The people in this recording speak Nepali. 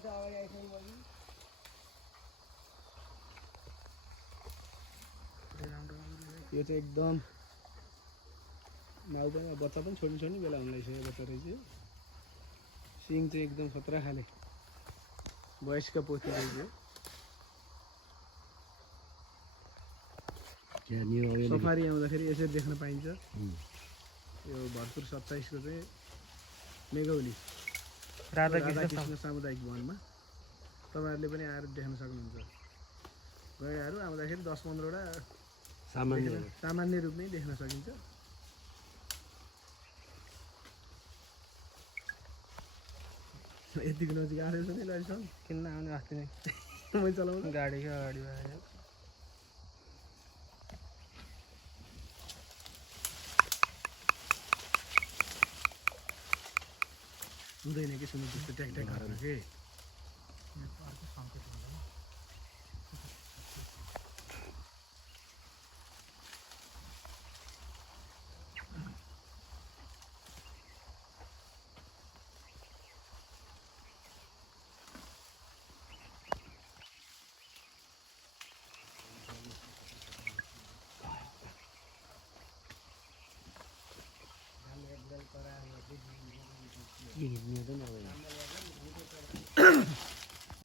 यो चाहिँ एकदम माउदैन बच्चा पनि छोड्नु छोड्नु बेला हुन लागिसक्यो बच्चा रहेछ सिङ चाहिँ एकदम खतरा खाले वयस्क पोथी रहेछ सफारी आउँदाखेरि यसरी देख्न पाइन्छ यो भरतपुर 27 को चाहिँ मेघौली राधाकृष्ण सामुदायिक वनमा तपाईहरुले पनि आएर देख्न सक्नुहुन्छ गैंडाहरू आउँदाखेरि 10-15 वटा सामान्य रूपमै देख्न सकिन्छ यतिको नजिक आएर छ नि लैसन किन आउने अस्ति नै म चलाउनु गाडीको अगाडि भयो हुँदैन कि सुन्नु त्यस्तो ट्याक ट्याक गरेर के ini